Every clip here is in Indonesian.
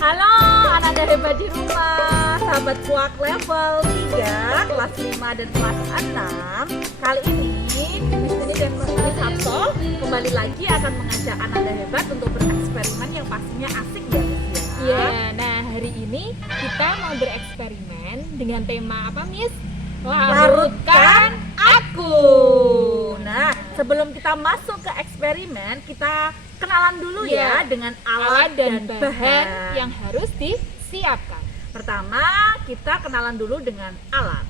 Halo anak hebat di rumah, sahabat kuak level 3, kelas 5 dan kelas 6. Kali ini Miss Tini dan Miss Hapso kembali lagi akan mengajak anak hebat untuk bereksperimen yang pastinya asik ya Miss ya. Iya, nah hari ini kita mau bereksperimen dengan tema apa Miss? Larutkan aku. Nah, sebelum kita masuk ke eksperimen, kita kenalan dulu ya dengan alat dan bahan yang harus disiapkan. Pertama, kita kenalan dulu dengan alat.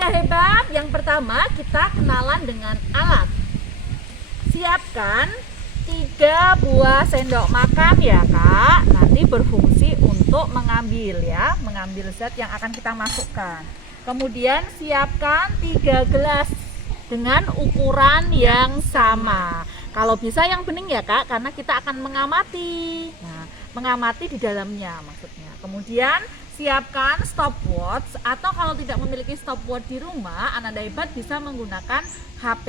Nah, hebat. Yang pertama, kita kenalan dengan alat. Siapkan 3 buah sendok makan ya, Kak. Nanti berfungsi untuk mengambil zat yang akan kita masukkan. Kemudian siapkan 3 gelas dengan ukuran yang sama. Kalau bisa yang bening ya Kak, karena kita akan mengamati. Nah, mengamati di dalamnya maksudnya. Kemudian siapkan stopwatch, atau kalau tidak memiliki stopwatch di rumah, anak hebat bisa menggunakan HP.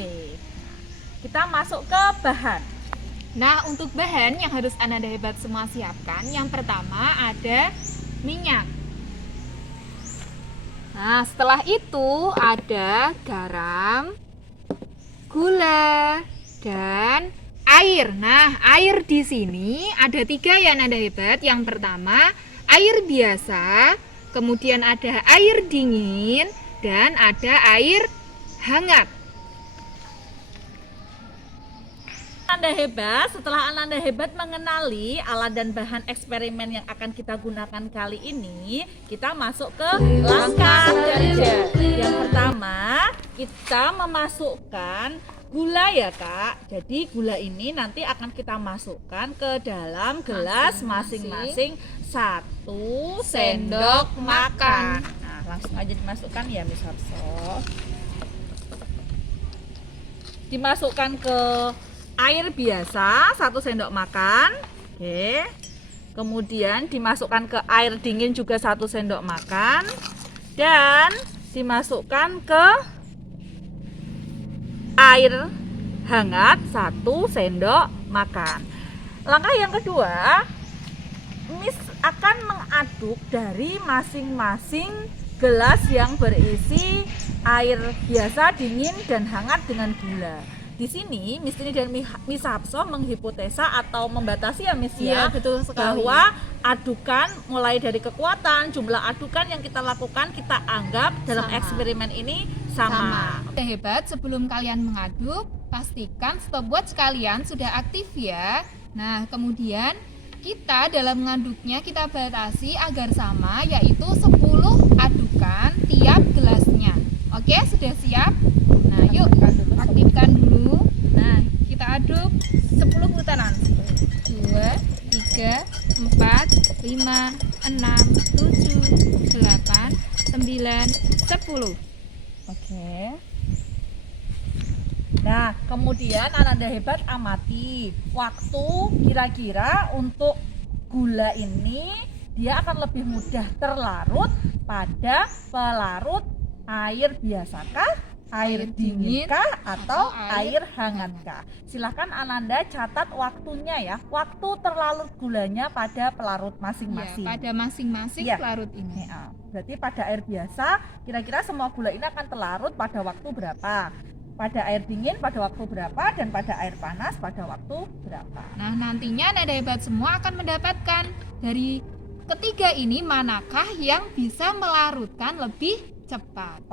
Kita masuk ke bahan. Nah, untuk bahan yang harus anak hebat semua siapkan, yang pertama ada minyak. Nah, setelah itu ada garam, gula, dan air. Nah, air di sini ada 3 ya nada hebat. Yang pertama air biasa, kemudian ada air dingin, dan ada air hangat. Anda hebat, setelah Anda hebat mengenali alat dan bahan eksperimen yang akan kita gunakan kali ini, kita masuk ke langkah kerja. Yang pertama, kita memasukkan gula ya Kak. Jadi gula ini nanti akan kita masukkan ke dalam gelas masing-masing 1 sendok makan. Nah, langsung aja dimasukkan ya Miss Harso. Dimasukkan ke air biasa 1 sendok makan. Oke. Kemudian dimasukkan ke air dingin juga 1 sendok makan, dan dimasukkan ke air hangat 1 sendok makan. Langkah yang kedua, Miss akan mengaduk dari masing-masing gelas yang berisi air biasa, dingin, dan hangat dengan gula. Di sini Miss Tini dan Miss Hapso menghipotesa atau membatasi ya Miss ya, betul sekali. bahwa adukan mulai dari kekuatan, jumlah adukan yang kita lakukan kita anggap dalam eksperimen ini sama. Nada hebat, sebelum kalian mengaduk, pastikan stopwatch kalian sudah aktif ya. Nah, kemudian kita dalam mengaduknya kita batasi agar sama, yaitu 10 adukan tiap gelasnya. Oke, sudah siap? Nah, yuk aktifkan dulu. Nah, kita aduk 10 putaran. 2, 3, 4, 5, 6, 7, 8, 9, 10. Oke. Nah, kemudian Ananda hebat amati waktu kira-kira untuk gula ini dia akan lebih mudah terlarut pada pelarut air biasakah, air dinginkah, atau air hangatkah? Silahkan Ananda catat waktunya ya, waktu terlarut gulanya pada pelarut masing-masing. Ya, pada masing-masing pelarut ini. Ya, berarti pada air biasa kira-kira semua gula ini akan terlarut pada waktu berapa? Pada air dingin pada waktu berapa, dan pada air panas pada waktu berapa? Nah, nantinya nada hebat semua akan mendapatkan dari ketiga ini manakah yang bisa melarutkan lebih cepat.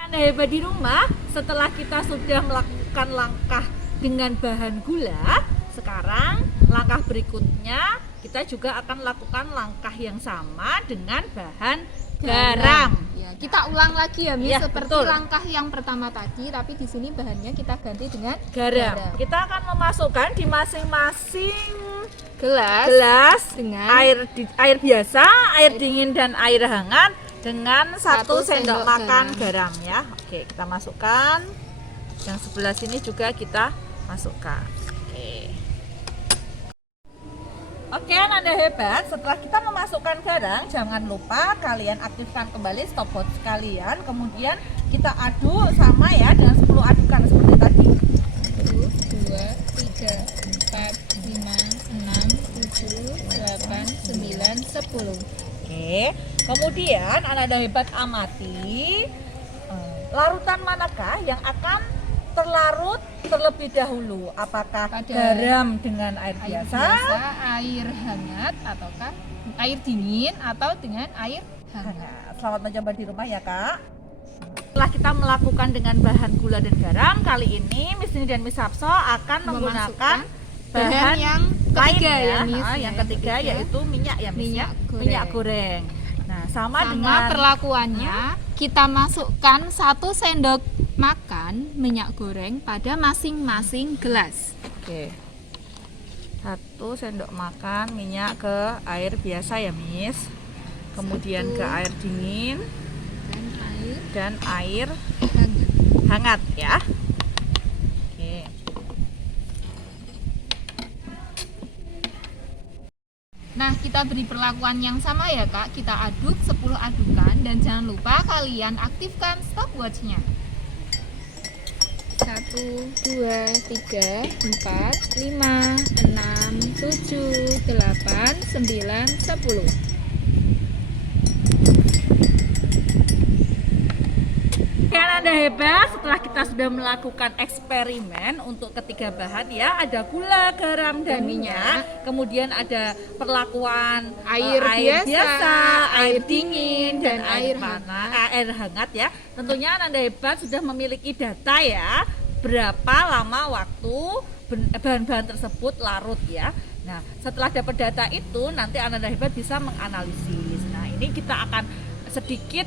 Anda hebat di rumah, setelah kita sudah melakukan langkah dengan bahan gula, sekarang langkah berikutnya kita juga akan lakukan langkah yang sama dengan bahan garam. Ya, kita ulang lagi ya, Miss, Ya, seperti betul. langkah yang pertama tadi, tapi di sini bahannya kita ganti dengan Garam. Kita akan memasukkan di masing-masing gelas dengan dengan air biasa, air dingin, dan air hangat dengan 1 1 sendok sendok makan garam ya. Oke, kita masukkan. Yang sebelah sini juga kita masukkan. Oke, Nanda hebat. Setelah kita memasukkan garam, jangan lupa kalian aktifkan kembali stopwatch kalian. Kemudian kita aduk sama ya dengan 10 adukan seperti tadi. 1, 2, 3, 4, 5, 6, 7, 8, 9, 10. Kemudian Ananda Hebat amati larutan manakah yang akan terlarut terlebih dahulu? Apakah Pada garam dengan air Air biasa? biasa, air hangat, ataukah air dingin, atau dengan air hangat. Nah, selamat mencoba di rumah ya Kak. Setelah kita melakukan dengan bahan gula dan garam, kali ini Miss Nini dan Miss Hapso akan menggunakan bahan yang ketiga lainnya. ya, Miss. Yang ketiga yaitu minyak ya Miss ya. Minyak goreng. Minyak goreng. Nah, sama Sama dengan perlakuannya, kita masukkan 1 sendok makan minyak goreng pada masing-masing gelas. Oke. 1 sendok makan minyak ke air biasa ya Miss. Kemudian 1 ke air dingin dan dan air air hangat. hangat ya. Oke. Nah, kita beri perlakuan yang sama ya Kak. Kita aduk 10 adukan dan jangan lupa kalian aktifkan stopwatchnya. 1, 2, 3, 4, 5, 6, 7, 8, 9, 10. Ananda Hebat, setelah kita sudah melakukan eksperimen untuk ketiga bahan ya, ada gula, garam dan Dan minyak. Kemudian ada perlakuan Air biasa, air air dingin dan air hangat. air hangat ya. Tentunya Ananda Hebat sudah memiliki data ya, berapa lama waktu bahan-bahan tersebut larut ya. Nah, setelah dapat data itu nanti Ananda Hebat bisa menganalisis. Nah, ini kita akan sedikit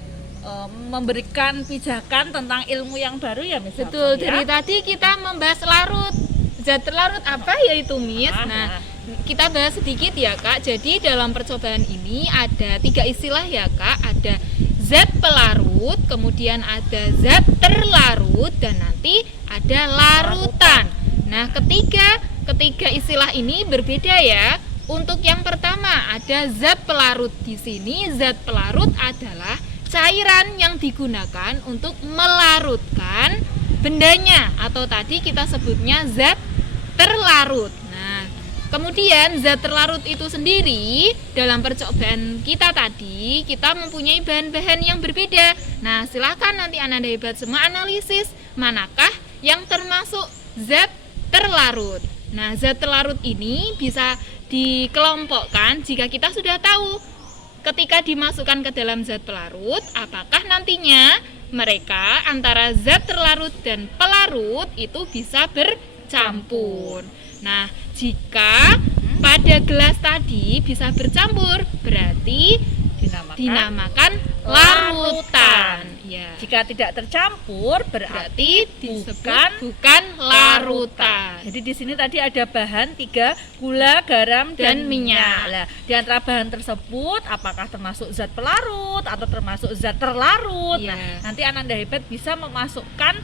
memberikan pijakan tentang ilmu yang baru ya Miss Betul, Hapso, ya. dari tadi kita membahas larut. Zat terlarut apa yaitu Miss? Nah, kita bahas sedikit ya Kak. Jadi dalam percobaan ini ada 3 istilah ya Kak. Ada zat pelarut, kemudian ada zat terlarut, dan nanti ada larutan. Nah, ketiga istilah ini berbeda ya. Untuk yang pertama ada zat pelarut. Di sini zat pelarut adalah cairan yang digunakan untuk melarutkan bendanya, atau tadi kita sebutnya zat terlarut. Nah, kemudian zat terlarut itu sendiri dalam percobaan kita tadi kita mempunyai bahan-bahan yang berbeda. Nah, silakan nanti Ananda Hebat semua analisis manakah yang termasuk zat terlarut. Nah, zat terlarut ini bisa dikelompokkan jika kita sudah tahu ketika dimasukkan ke dalam zat pelarut, apakah nantinya mereka antara zat terlarut dan pelarut itu bisa bercampur. Nah, jika pada gelas tadi bisa bercampur, berarti dinamakan larutan. Ya. Jika tidak tercampur berarti disebut bukan larutan. Jadi di sini tadi ada bahan 3, gula, garam dan minyak. Nah, di antara bahan tersebut apakah termasuk zat pelarut atau termasuk zat terlarut? Ya. Nah, nanti Ananda Hebat bisa memasukkan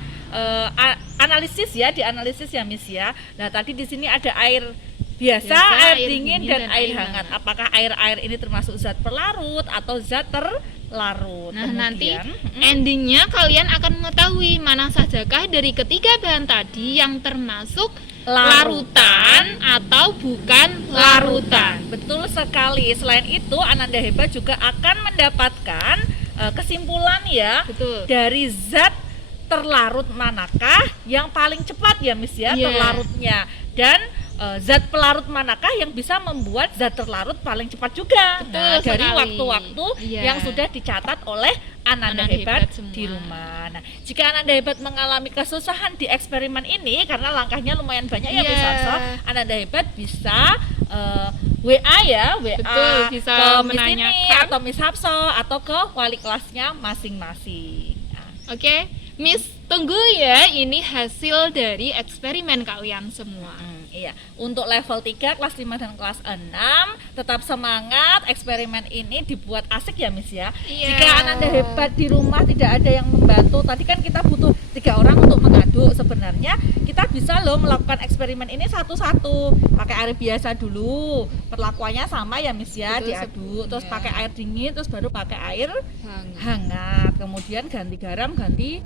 analisis ya, dianalisis ya Miss ya. Nah, tadi di sini ada air biasa, air dingin dan air hangat. Apakah air ini termasuk zat pelarut atau zat terlarut? Nah, nanti Kemudian, endingnya kalian akan mengetahui mana sajakah dari ketiga bahan tadi yang termasuk larutan atau bukan larutan. Betul sekali. Selain itu, Ananda Hebat juga akan mendapatkan kesimpulan ya, Betul. dari zat terlarut manakah yang paling cepat ya Miss ya, Iya. terlarutnya, dan zat pelarut manakah yang bisa membuat zat terlarut paling cepat juga. Betul Nah, dari sekali. waktu-waktu Iya. yang sudah dicatat oleh Ananda Ananda Hebat Hebat semua. di rumah. Nah, jika Ananda Hebat mengalami kesusahan di eksperimen ini karena langkahnya lumayan banyak ya Iya. Miss Hapso, Ananda Hebat bisa WA ya, WA Betul, bisa ke Miss Nini menanyakan. atau Miss Hapso atau ke wali kelasnya masing-masing. Nah, Oke, Miss, tunggu ya ini hasil dari eksperimen kalian semua. Iya, untuk level 3, kelas 5 dan kelas 6 tetap semangat, eksperimen ini dibuat asik ya Miss ya. Iya. Jika Ananda Hebat di rumah tidak ada yang membantu, tadi kan kita butuh 3 orang untuk mengaduk. Sebenarnya kita bisa loh melakukan eksperimen ini satu-satu. Pakai air biasa dulu, perlakuannya sama ya Miss ya, Betul, diaduk, terus iya. pakai air dingin, terus baru pakai air Hangat. hangat. Kemudian ganti garam, ganti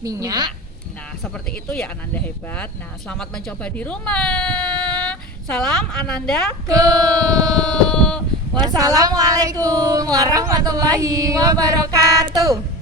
Minyak. Nah, seperti itu ya Ananda Hebat. Nah, selamat mencoba di rumah. Salam Ananda Go. Wassalamualaikum warahmatullahi wabarakatuh.